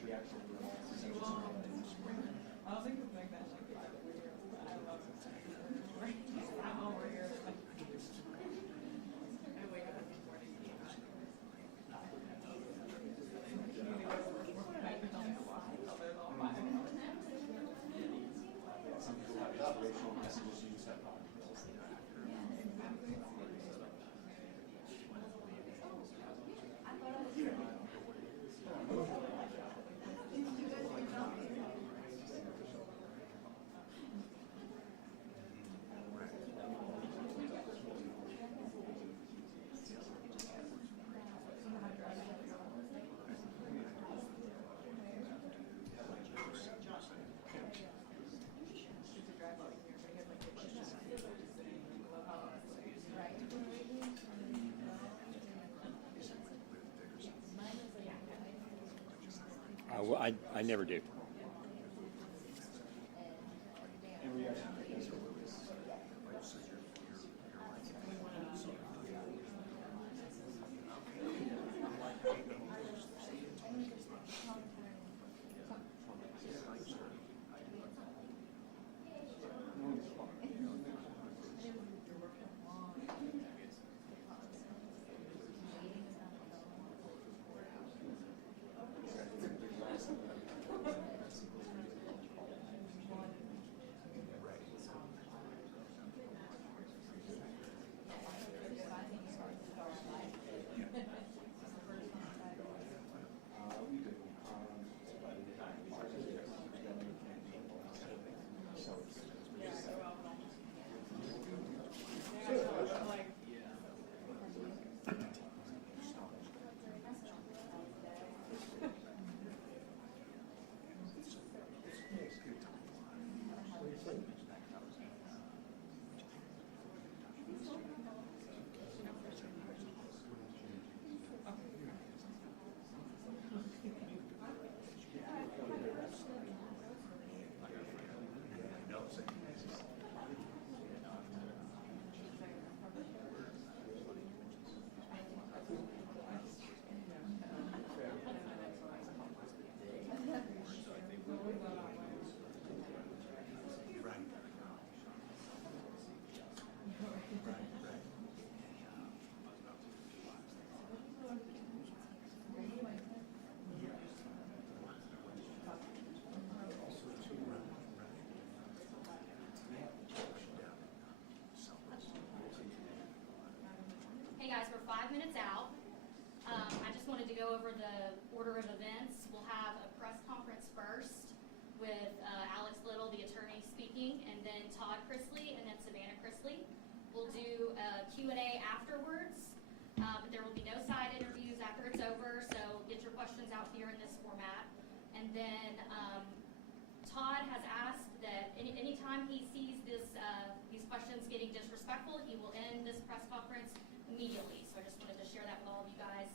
I don't think it's like that like 5 years. I love it. I'm over here. I wake up in the morning. Some people have inspirational messages you set on. I never do. Hey guys, we're 5 minutes out. I just wanted to go over the order of events. We'll have a press conference first with Alex Little, the attorney, speaking, and then Todd Chrisley, and then Savannah Chrisley. We'll do a Q&A afterwards, but there will be no side interviews after it's over, so get your questions out here in this format. And then Todd has asked that anytime he sees these questions getting disrespectful, he will end this press conference immediately. So I just wanted to share that with all of you guys.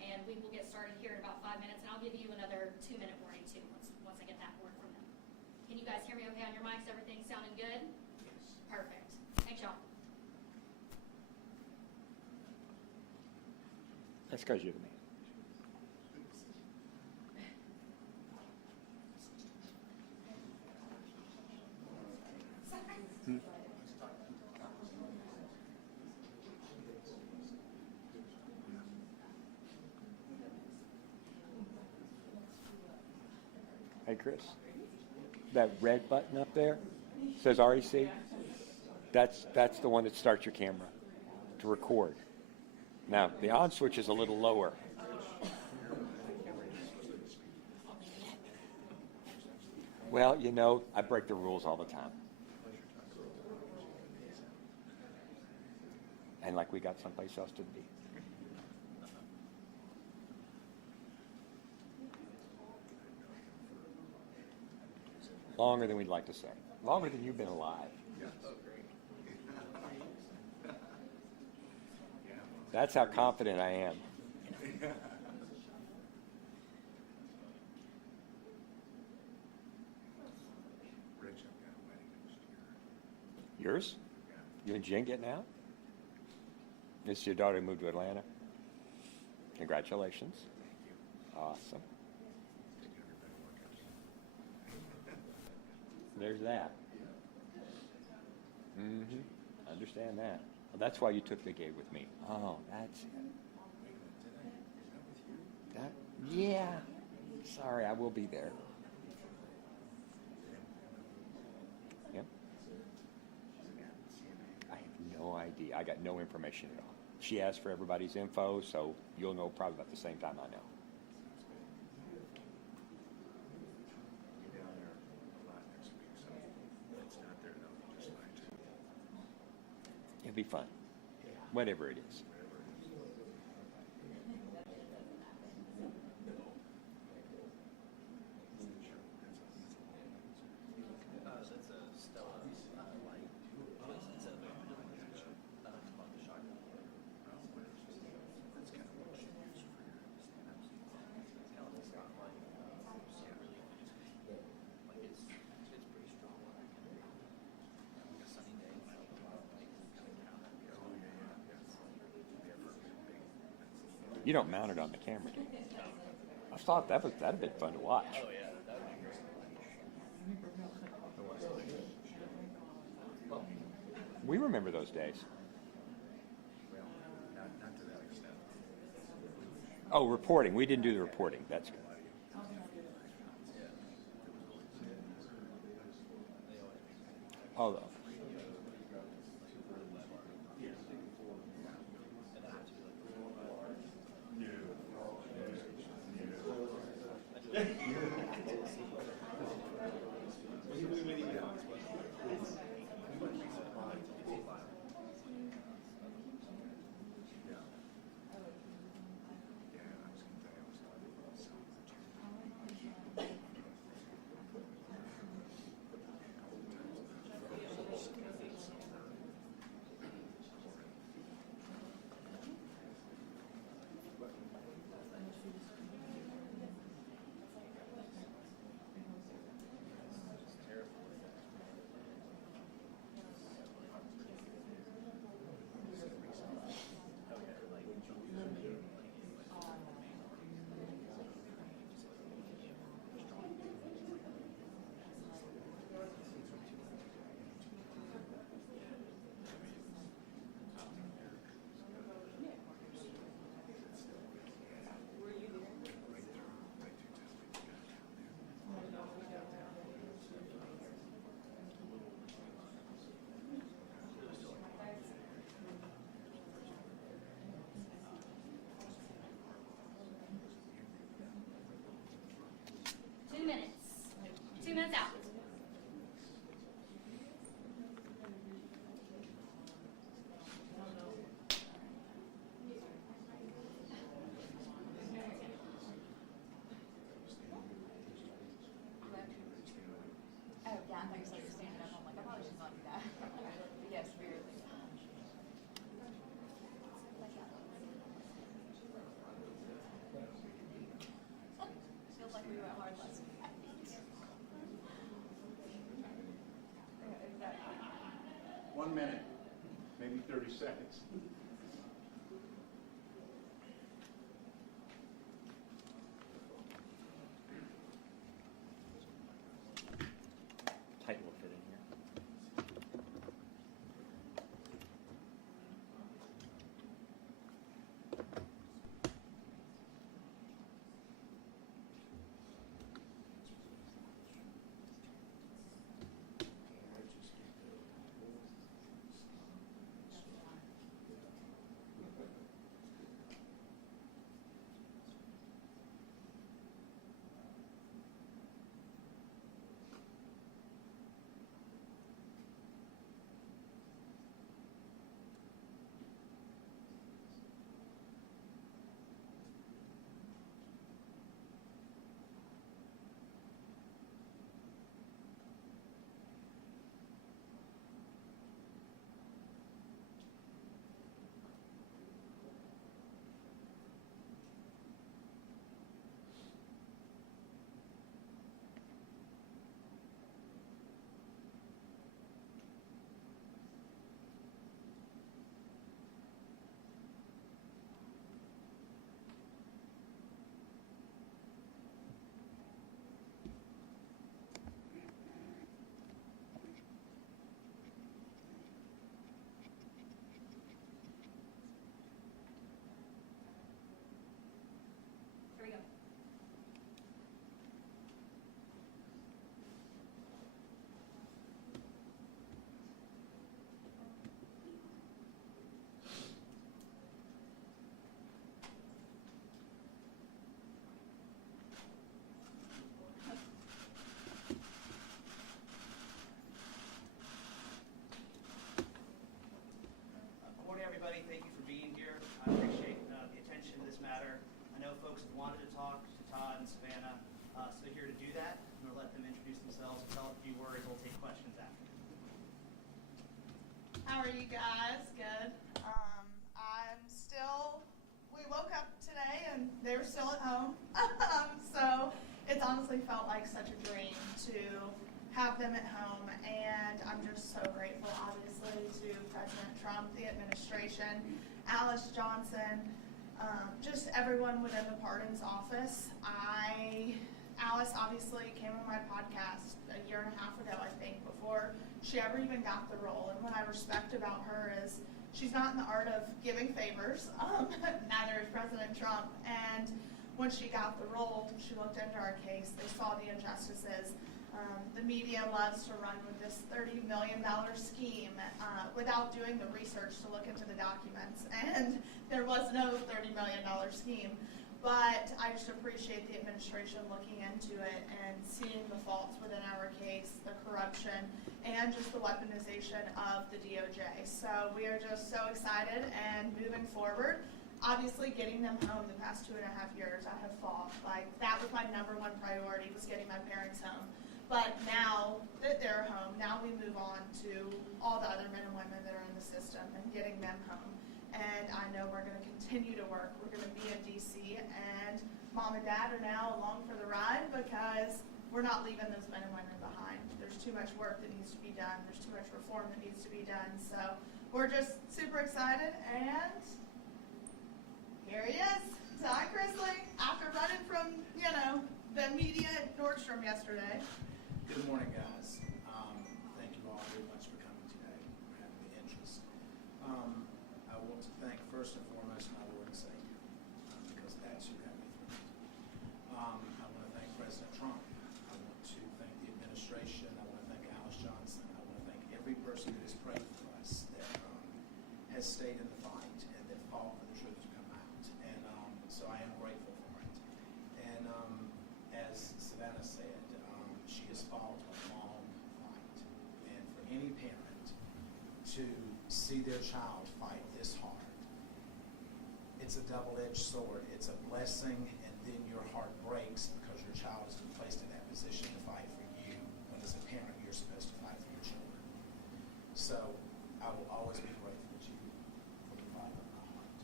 And we will get started here in about 5 minutes, and I'll give you another 2-minute warning too once I get that word from them. Can you guys hear me okay on your mics? Everything sounding good? Yes. Perfect. Thanks, y'all. That's because you're the man. Hey, Chris, that red button up there says REC. That's the one that starts your camera to record. Now, the on switch is a little lower. Well, you know, I break the rules all the time. And like we got someplace else to be. Longer than we'd like to say. Longer than you've been alive. That's how confident I am. Yours? You and Jen getting out? This is your daughter who moved to Atlanta. Congratulations. Awesome. There's that. Mm-hmm. Understand that. Well, that's why you took the gig with me. Oh, that's it. That, yeah. Sorry, I will be there. Yep. I have no idea. I got no information at all. She asked for everybody's info, so you'll know probably about the same time I know. It'll be fun. Whatever it is. You don't mount it on the camera, do you? I thought that'd have been fun to watch. Oh yeah, that would be great. We remember those days. Well, not to that extent. Oh, reporting. We didn't do the reporting. That's good. Oh, minute, maybe 30 seconds. Tight will fit in here. know folks have wanted to talk to Todd and Savannah, so they're here to do that. I'm going to let them introduce themselves, tell a few words, we'll take questions after. How are you guys? Good. We woke up today and they were still at home. So it's honestly felt like such a dream to have them at home. And I'm just so grateful, obviously, to President Trump, the administration, Alice Johnson, just everyone within the pardons office. Alice obviously came on my podcast a year and a half ago, I think, before she ever even got the role. And what I respect about her is she's not in the art of giving favors, neither is President Trump. And when she got the role, she looked into our case. They saw the injustices. The media loves to run with this $30 million scheme without doing the research to look into the documents. And there was no $30 million scheme. But I just appreciate the administration looking into it and seeing the faults within our case, the corruption, and just the weaponization of the DOJ. So we are just so excited and moving forward. Obviously, getting them home the past 2.5 years, I have fought. Like, that was my number one priority, was getting my parents home. But now that they're home, now we move on to all the other men and women that are in the system and getting them home. And I know we're going to continue to work. We're going to be in D.C. and Mom and Dad are now along for the ride because we're not leaving those men and women behind. There's too much work that needs to be done. There's too much reform that needs to be done. So we're just super excited. And here he is, Todd Chrisley, after running from, the media at Nordstrom yesterday. Good morning, guys. Thank you all very much for coming today, for having the interest. I want to thank first and foremost my Lord and Savior, because that's who got me through it. I want to thank President Trump. I want to thank the administration. I want to thank Alice Johnson. I want to thank every person who has prayed for us, that has stayed in the fight and that fought for the truth to come out. And so I am grateful for it. And as Savannah said, she has fought a long fight. And for any parent to see their child fight this hard, it's a double-edged sword. It's a blessing, and then your heart breaks because your child has been placed in that position to fight for you, when as a parent you're supposed to fight for your children. So I will always be grateful to you for the fight of my heart.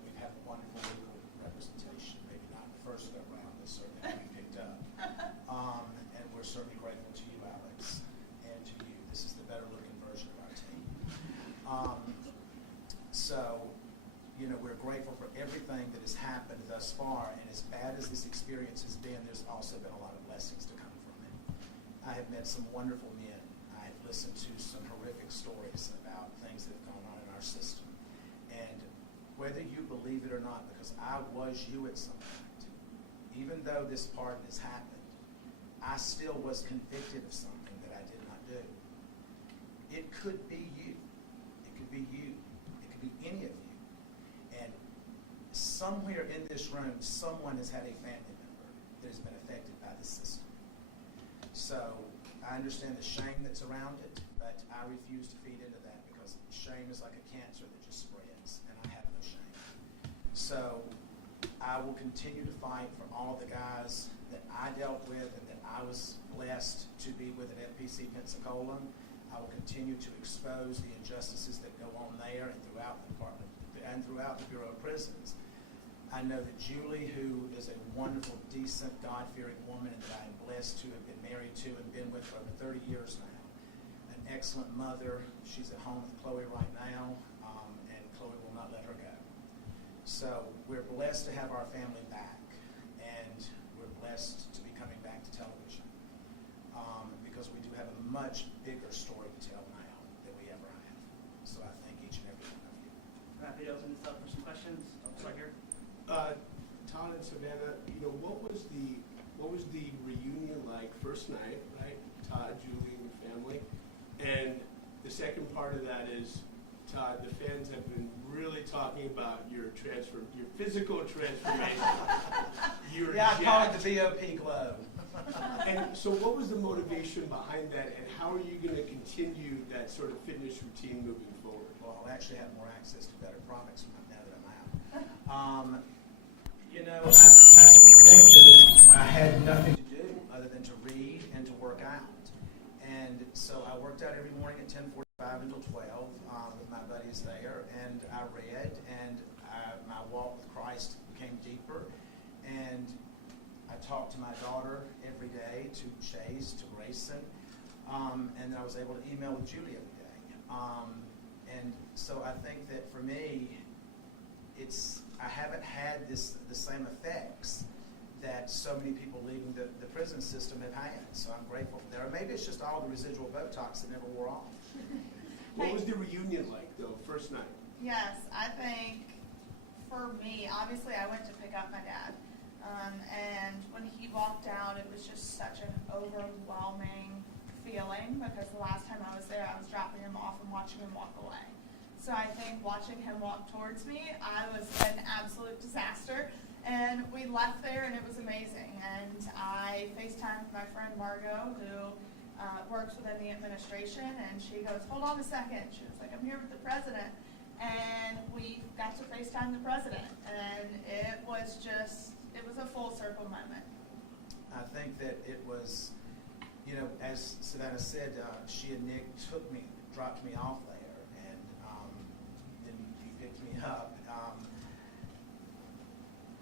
We've had wonderful legal representation, maybe not the first go round, but certainly we picked up. And we're certainly grateful to you, Alex, and to you. This is the better-looking version of our team. So, we're grateful for everything that has happened thus far, and as bad as this experience has been, there's also been a lot of blessings to come from it. I have met some wonderful men. I have listened to some horrific stories about things that have gone on in our system. And whether you believe it or not, because I was you at some point, even though this pardon has happened, I still was convicted of something that I did not do. It could be you. It could be you. It could be any of you. And somewhere in this room, someone has had a family member that has been affected by the system. So I understand the shame that's around it, but I refuse to feed into that, because shame is like a cancer that just spreads, and I have no shame. So I will continue to fight for all the guys that I dealt with and that I was blessed to be with at FPC Pensacola. I will continue to expose the injustices that go on there and throughout the department and throughout the Bureau of Prisons. I know that Julie, who is a wonderful, decent, God-fearing woman, and that I am blessed to have been married to and been with for over 30 years now, an excellent mother. She's at home with Chloe right now, and Chloe will not let her go. So we're blessed to have our family back, and we're blessed to be coming back to television, because we do have a much bigger story to tell now than we ever have. So I thank each and every one of you. Happy to open this up for some questions. Right here. Todd and Savannah, what was the reunion like first night, right? Todd, Julie, and the family. And the second part of that is, Todd, the fans have been really talking about your physical transformation. I call it the BOP glow. And so what was the motivation behind that, and how are you going to continue that sort of fitness routine moving forward? Well, I'll actually have more access to better products now that I'm out. You know, I think that I had nothing to do other than to read and to work out. And so I worked out every morning at 10:45 until 12 with my buddies there, and I read, and my walk with Christ became deeper. And I talked to my daughter every day, to Chase, to Grayson, and I was able to email with Julie every day. And so I think that for me, I haven't had the same effects that so many people leaving the prison system have had. So I'm grateful for that. Or maybe it's just all the residual Botox that never wore off. What was the reunion like, though, first night? Yes, I think for me, obviously I went to pick up my dad. And when he walked out, it was just such an overwhelming feeling, because the last time I was there, I was dropping him off and watching him walk away. So I think watching him walk towards me, I was an absolute disaster. And we left there, and it was amazing. And I FaceTimed my friend Margot, who works within the administration, and she goes, "Hold on a second." She was like, "I'm here with the president." And we got to FaceTime the president, and it was a full circle moment. I think that it was, you know, as Savannah said, she and Nick dropped me off there, and then he picked me up.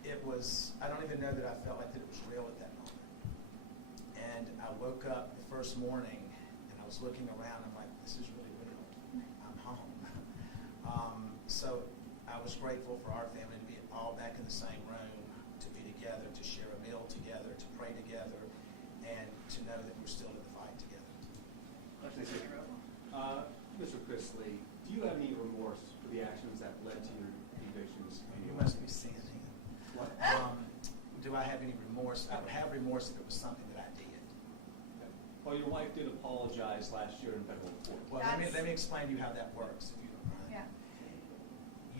It was, I don't even know that I felt like that it was real at that moment. And I woke up the first morning, and I was looking around, I'm like, this is really real. I'm home. So I was grateful for our family to be all back in the same room, to be together, to share a meal together, to pray together, and to know that we're still in the fight together. Mr. Chrisley, do you have any remorse for the actions that led to your evictions? You must be seeing him. What? Do I have any remorse? I would have remorse if it was something that I did. Okay. Well, your wife did apologize last year in federal court. Well, let me explain to you how that works, if you don't mind. Yeah.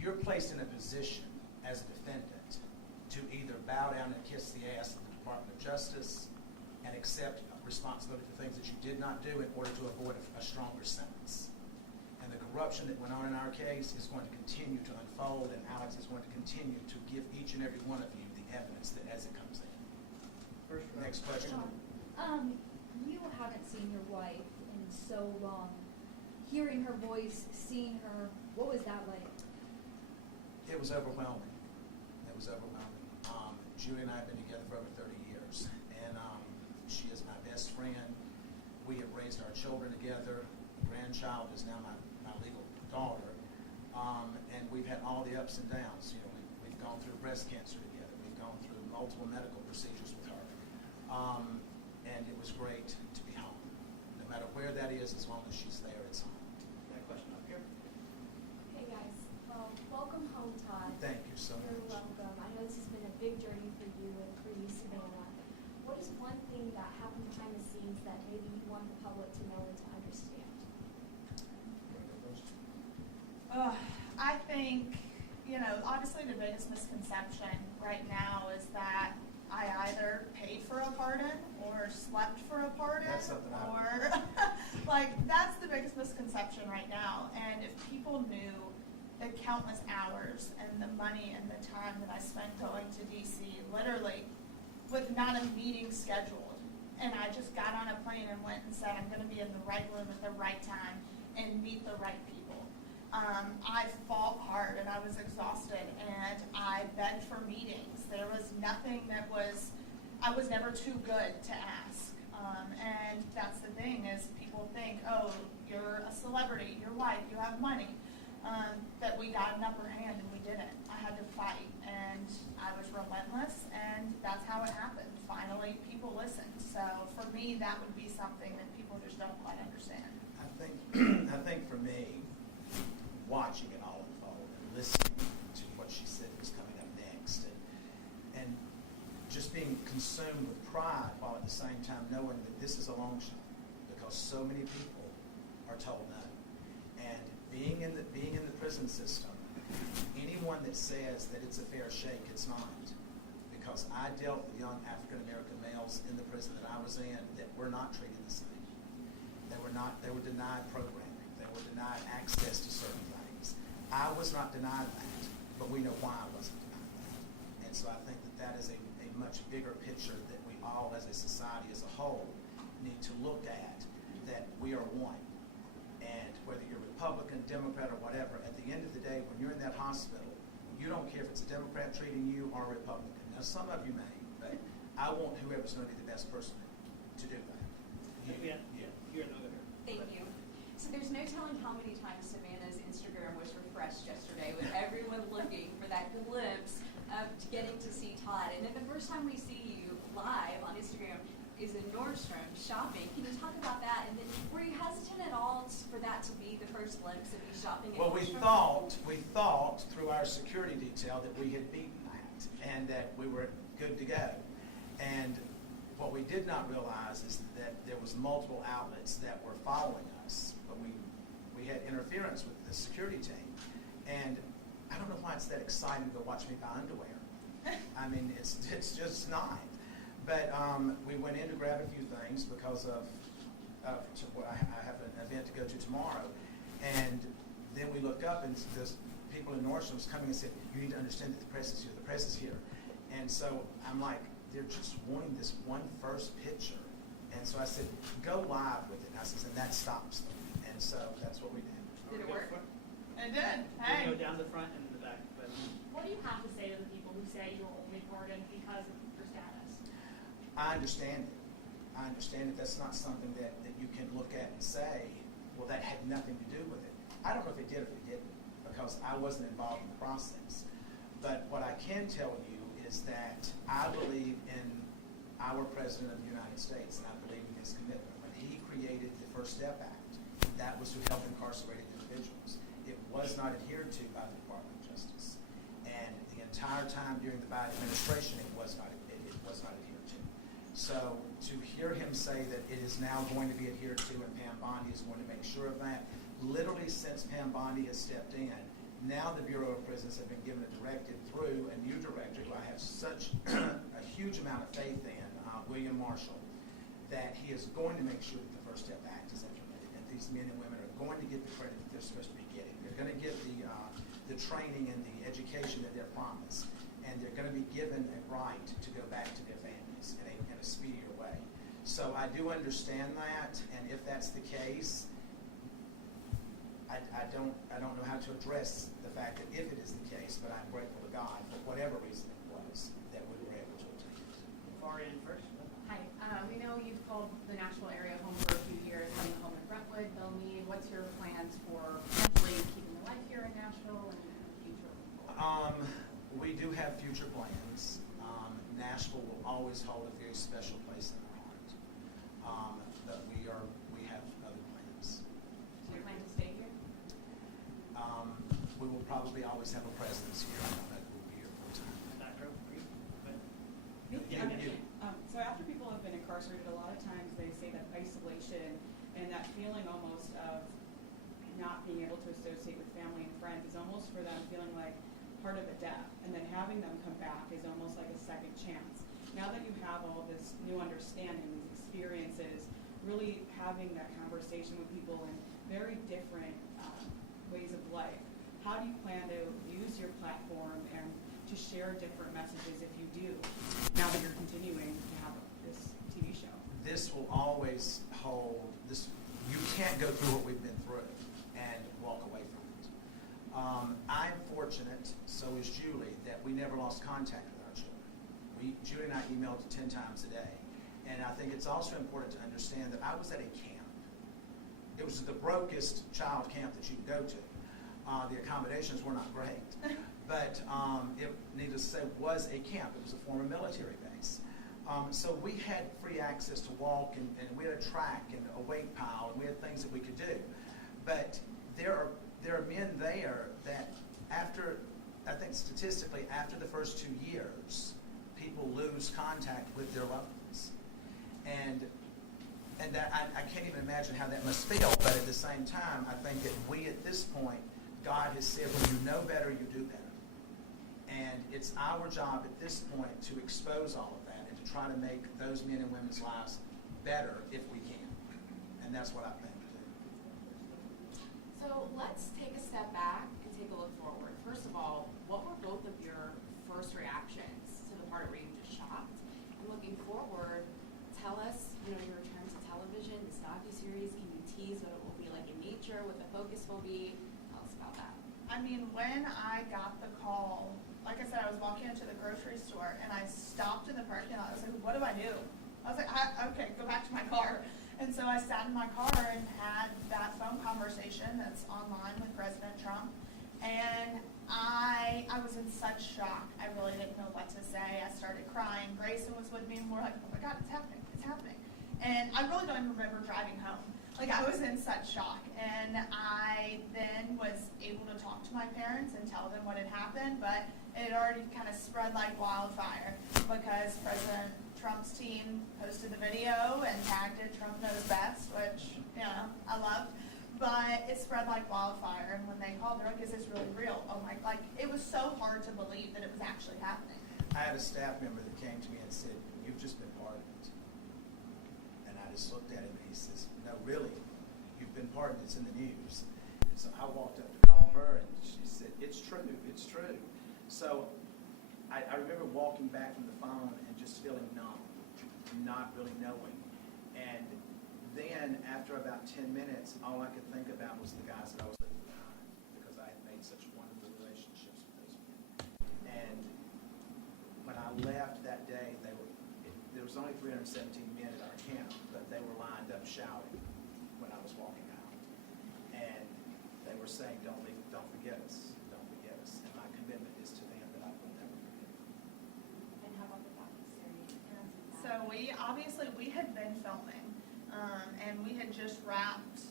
You're placed in a position as a defendant to either bow down and kiss the ass of the Department of Justice and accept responsibility for things that you did not do in order to avoid a stronger sentence. And the corruption that went on in our case is going to continue to unfold, and Alex is going to continue to give each and every one of you the evidence that as it comes in. Next question. You haven't seen your wife in so long. Hearing her voice, seeing her, what was that like? It was overwhelming. It was overwhelming. Julie and I have been together for over 30 years, and she is my best friend. We have raised our children together. The grandchild is now my legal daughter, and we've had all the ups and downs. You know, we've gone through breast cancer together. We've gone through multiple medical procedures with her, and it was great to be home. No matter where that is, as long as she's there, it's home. Got a question up here? Hey guys, welcome home, Todd. Thank you so You're much. welcome. I know this has been a big journey for you and for you, Savannah. What is one thing that happened behind the scenes that maybe you want the public to know and to understand? I think, you know, obviously the biggest misconception right now is that I either paid for a pardon or slept for a pardon, That's something or like that's the biggest misconception right now. And if people knew the countless hours and the money and the time that I spent going to DC, literally with not a meeting scheduled, and I just got on a plane and went and said I'm going to be in the right room at the right time and meet the right people. I fought hard and I was exhausted, and I begged for meetings. There was nothing I was never too good to ask. And that's the thing, is people think, oh, you're a celebrity, you're white, you have money, that we got an upper hand, and we didn't. I had to fight, and I was relentless, and that's how it happened. Finally, people listened. So for me, that would be something that people just don't quite understand. I think for me, watching it all unfold and listening to what she said was coming up next, and just being consumed with pride while at the same time knowing that this is a long shot, because so many people are told no. And being in the prison system, anyone that says that it's a fair shake, it's not. Because I dealt with young African American males in the prison that I was in that were not treated the same. They were denied programming. They were denied access to certain things. I was not denied that. but we know why it wasn't about that. And so I think that is a much bigger picture that we all as a society as a whole need to look at, that we are one. And whether you're Republican, Democrat, or whatever, at the end of the day, when you're in that hospital, you don't care if it's a Democrat treating you or a Republican. Now, some of you may, but I want whoever's going to be the best person to do that. Yeah. You're another. Thank you. So there's no telling how many times Savannah's Instagram was refreshed yesterday with everyone looking for that glimpse of getting to see Todd. And then the first time we see you live on Instagram is in Nordstrom shopping. Can you talk about that? And then were you hesitant at all for that to be the first glimpse of you shopping at Well, Nordstrom? we thought through our security detail that we had beaten that and that we were good to go. And what we did not realize is that there was multiple outlets that were following us, but we had interference with the security team. And I don't know why it's that exciting to go watch me buy underwear. I mean, it's just not. But we went in to grab a few things because of I have an event to go to tomorrow. And then we look up and there's people in Nordstrom's coming and said, you need to understand that the press is here, the press is here. And so I'm like, they're just wanting this one first picture. And so I said, go live with it. And I said, and that stops them. And so that's what we did. Did it work? It did. We Hey. go down the front and the back. But What do you have to say to the people who say you were only pardoned because of your status? I understand it. I understand it. That's not something that you can look at and say, well, that had nothing to do with it. I don't know if it did or if it didn't, because I wasn't involved in the process. But what I can tell you is that I believe in our President of the United States, and I believe in his commitment. When he created the First Step Act, that was to help incarcerated individuals. It was not adhered to by the Department of Justice. And the entire time during the Biden administration, it was not adhered to. So to hear him say that it is now going to be adhered to and Pam Bondi is going to make sure of that, literally since Pam Bondi has stepped in, now the Bureau of Prisons have been given a directive through a new director who I have such a huge amount of faith in, William Marshall, that he is going to make sure that the First Step Act is implemented and these men and women are going to get the credit that they're supposed to be getting. They're going to get the training and the education that they're promised, and they're going to be given a right to go back to their families in a speedier way. So I do understand that, and if that's the case, I don't know how to address the fact that if it is the case, but I'm grateful to God for whatever reason it was that we were able to obtain it. far in first. Hi, we know you've called the national area home for a few years, having a home in Brentwood, Bellmead. What's your plans for potentially keeping the life here in Nashville and in the future? We do have future plans. Nashville will always hold a very special place in our heart. But we have other plans. So you plan to stay here? We will probably always have a presence here. I don't know if we'll be here full time. Back row for you. But So after people have been incarcerated, a lot of times they say that isolation and that feeling almost of not being able to associate with family and friends is almost for them feeling like part of a death. And then having them come back is almost like a second chance. Now that you have all this new understanding, these experiences, really having that conversation with people in very different ways of life, how do you plan to use your platform and to share different messages if you do, now that you're continuing to have this TV show? This will always hold this. You can't go through what we've been through and walk away from it. I'm fortunate, so is Julie, that we never lost contact with our children. Julie and I emailed 10 times a day. And I think it's also important to understand that I was at a camp. It was the brokest child camp that you could go to. The accommodations were not great. But it, needless to say, was a camp. It was a former military base. So we had free access to walk, and we had a track and a weight pile, and we had things that we could do. But there are men there that after, I think statistically, after the first 2 years, people lose contact with their loved ones. And that, I can't even imagine how that must feel, but at the same time, I think that we at this point, God has said, when you know better, you do better. And it's our job at this point to expose all of that and to try to make those men and women's lives better if we can. And that's what I plan to do. So let's take a step back and take a look forward. First of all, what were first reactions to the part where you were just shocked? And looking forward, tell us, your return to television, this docuseries. Can you tease what it will be like in nature, what the focus will be? Tell us about that. I mean, when I got the call, like I said, I was walking into the grocery store and I stopped in the parking lot. I was like, what do I do? I was like, okay, go back to my car. And so I sat in my car and had that phone conversation that's online with President Trump. And I was in such shock. I really didn't know what to say. I started crying. Grayson was with me and we're like, oh my God, it's happening. It's happening. And I really don't even remember driving home. Like, I was in such shock. And I then was able to talk to my parents and tell them what had happened, but it had already kind of spread like wildfire because President Trump's team posted the video and tagged it Trump Knows Best, which, I loved. But it spread like wildfire, and when they called, they're like, is this really real? Oh my, like, it was so hard to believe that it was actually happening. I had a staff member that came to me and said, you've just been pardoned. And I just looked at him and he says, no, really, you've been pardoned, it's in the news. And so I walked up to call her and she said, it's true, it's true. So I remember walking back from the phone and just feeling numb, not really knowing. And then after about 10 minutes, all I could think about was the guys that I was living with because I had made such wonderful relationships with those men. And when I left that day, there was only 317 men at our camp, but they were lined up shouting when I was walking out. And they were saying, don't leave, don't forget us, don't forget us. And my commitment is to them that I will never forget them. And how about the docuseries? So we had been filming, and we had just wrapped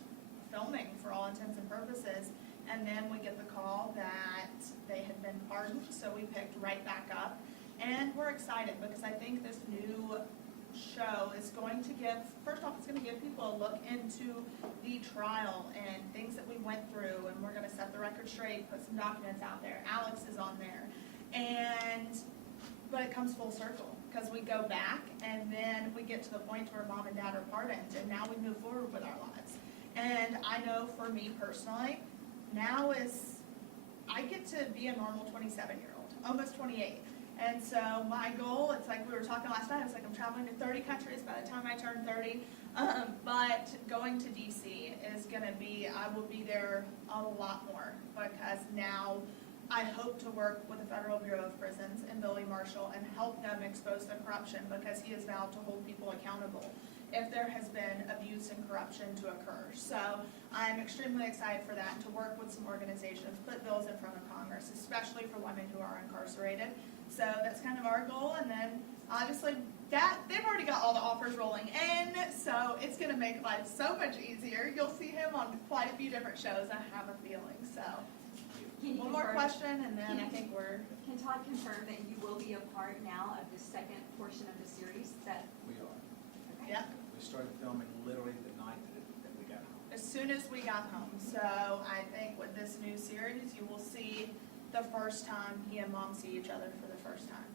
filming for all intents and purposes, and then we get the call that they had been pardoned, so we picked right back up, and we're excited because I think this new show is going to give, first off, it's going to give people a look into the trial and things that we went through, and we're going to set the record straight, put some documents out there. Alex is on there, but it comes full circle because we go back and then we get to the point where mom and dad are pardoned and now we move forward with our lives. And I know for me personally, now I get to be a normal 27-year-old, almost 28. And so my goal, it's like we were talking last night, it's like I'm traveling to 30 countries by the time I turn 30. But going to DC is going to be, I will be there a lot more because now I hope to work with the Federal Bureau of Prisons and Billy Marshall and help them expose the corruption because he is vowed to hold people accountable if there has been abuse and corruption to occur. So I'm extremely excited for that and to work with some organizations, put bills in front of Congress, especially for women who are incarcerated. So that's kind of our goal. And then obviously they've already got all the offers rolling in, so it's going to make life so much easier. You'll see him on quite a few different shows, I have a feeling. So one more question, and then I think we're... Can Todd confirm that you will be a part now of the second portion of the series? We are. Okay. Yeah, We started filming literally the night that we got home. as soon as we got home. So I think with this new series, you will see the first time he and mom see each other for the first time.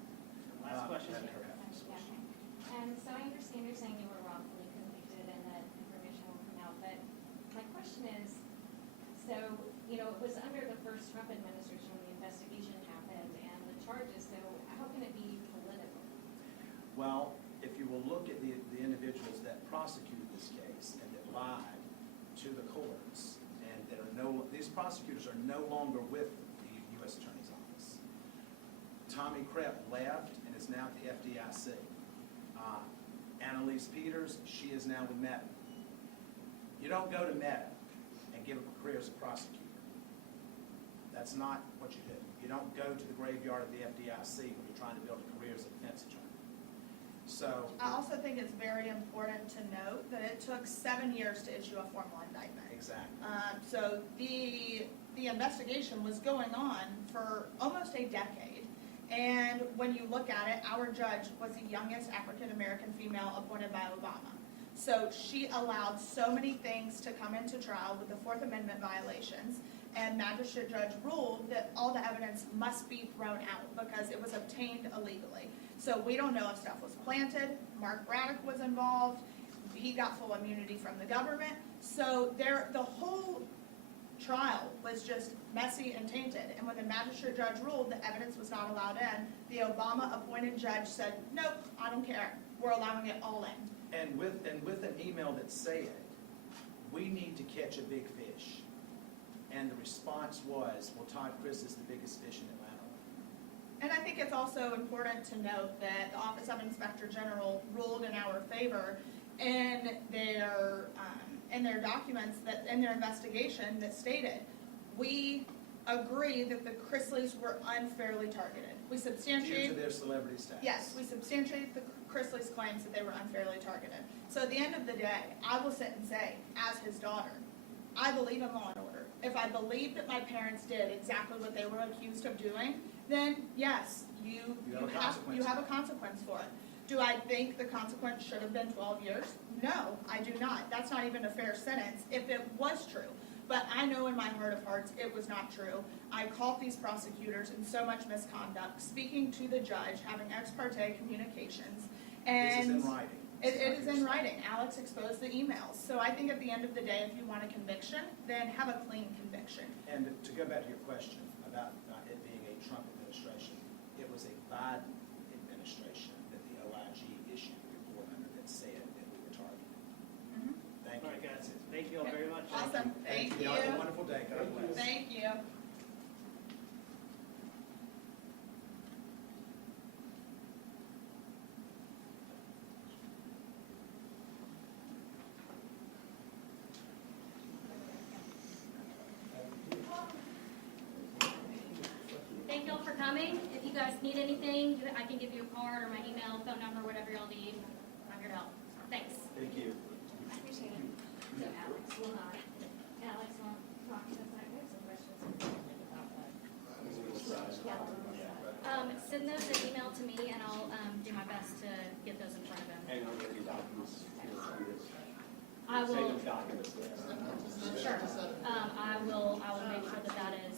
Last question. Let her have this question. And so I understand you're saying you were wrongfully convicted and that information will come out, but my question is, so, it was under the first Trump administration when the investigation happened and the charges, so how can it be political? Well, if you will look at the individuals that prosecuted this case and that lied to the courts, and that these prosecutors are no longer with the U.S. Attorney's Office. Tommy Krepp left and is now at the FDIC. Annalise Peters, she is now with Meta. You don't go to Meta and give up a career as a prosecutor. That's not what you do. You don't go to the graveyard of the FDIC when you're trying to build a career as a defense attorney. So I also think it's very important to note that it took 7 years to issue a formal indictment. exactly. So the investigation was going on for almost a decade. And when you look at it, our judge was the youngest African-American female appointed by Obama. So she allowed so many things to come into trial with the Fourth Amendment violations, and magistrate judge ruled that all the evidence must be thrown out because it was obtained illegally. So we don't know if stuff was planted. Mark Braddock was involved. He got full immunity from the government. So the whole trial was just messy and tainted. And when the magistrate judge ruled the evidence was not allowed in, the Obama-appointed judge said, nope, I don't care. We're allowing it all in. And with an email that said, we need to catch a big fish. And the response was, well, Todd Chrisley is the biggest fish in Atlanta. And I think it's also important to note that the Office of Inspector General ruled in our favor in their documents, that in their investigation, that stated, we agree that the Chrisleys were unfairly targeted. We substantiate Due to their celebrity status. Yes, we substantiate the Chrisley's claims that they were unfairly targeted. So at the end of the day, I will sit and say, as his daughter, I believe in law and order. If I believe that my parents did exactly what they were accused of doing, then yes, you have a consequence for it. Do I think the consequence should have been 12 years? No, I do not. That's not even a fair sentence if it was true. But I know in my heart of hearts it was not true. I caught these prosecutors in so much misconduct, speaking to the judge, having ex parte communications. And this is in writing. It is in writing. Alex exposed the emails. So I think at the end of the day, if you want a conviction, then have a clean conviction. And to go back to your question about it being a Trump administration, it was a Biden administration that the OIG issued a report under that said that we were targeted. Mhm. Thank All you. right, guys. Thank you all very much. Awesome. Thank you. Y'all have a wonderful day. God bless. Thank you. Thank y'all for coming. If you guys need anything, I can give you a card or my email, phone number, whatever y'all need. I'm here to help. Thanks. Thank you. I appreciate it. So Alex will not, Alex will talk to us, I have some questions about that. Send those an email to me and I'll do my best to get those in front of him. And are there any documents? I Say will, the documents there. sure. I will make sure that that is